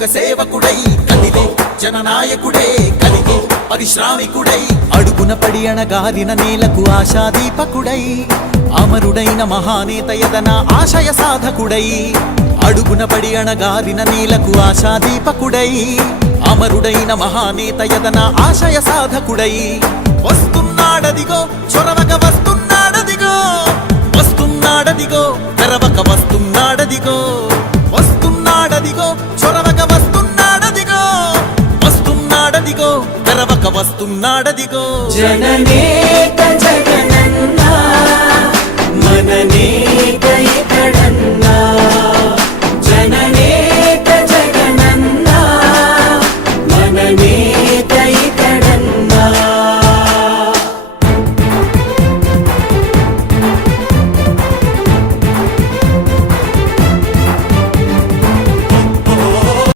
యుగ సేవకుడై కదిలే జననాయకుడే కలిగే పరిశ్రామికుడై అడుగున పడి అణగారిన నేలకు ఆశాదీపకుడై అమరుడైన మహానేత యదన ఆశయ సాధకుడై అడుగున పడి అణగారిన నేలకు ఆశాదీపకుడై అమరుడైన మహానేత యదన ఆశయ సాధకుడై వస్తున్నాడదిగో చొరవక వస్తున్నాడదిగో వస్తున్నాడదిగో తెరవక వస్తున్నాడదిగో వస్తున్నాడదిగో చొరవక వస్తున్నాడదిగో వస్తున్నాడదిగో తెరవక వస్తున్నాడదిగో జననేత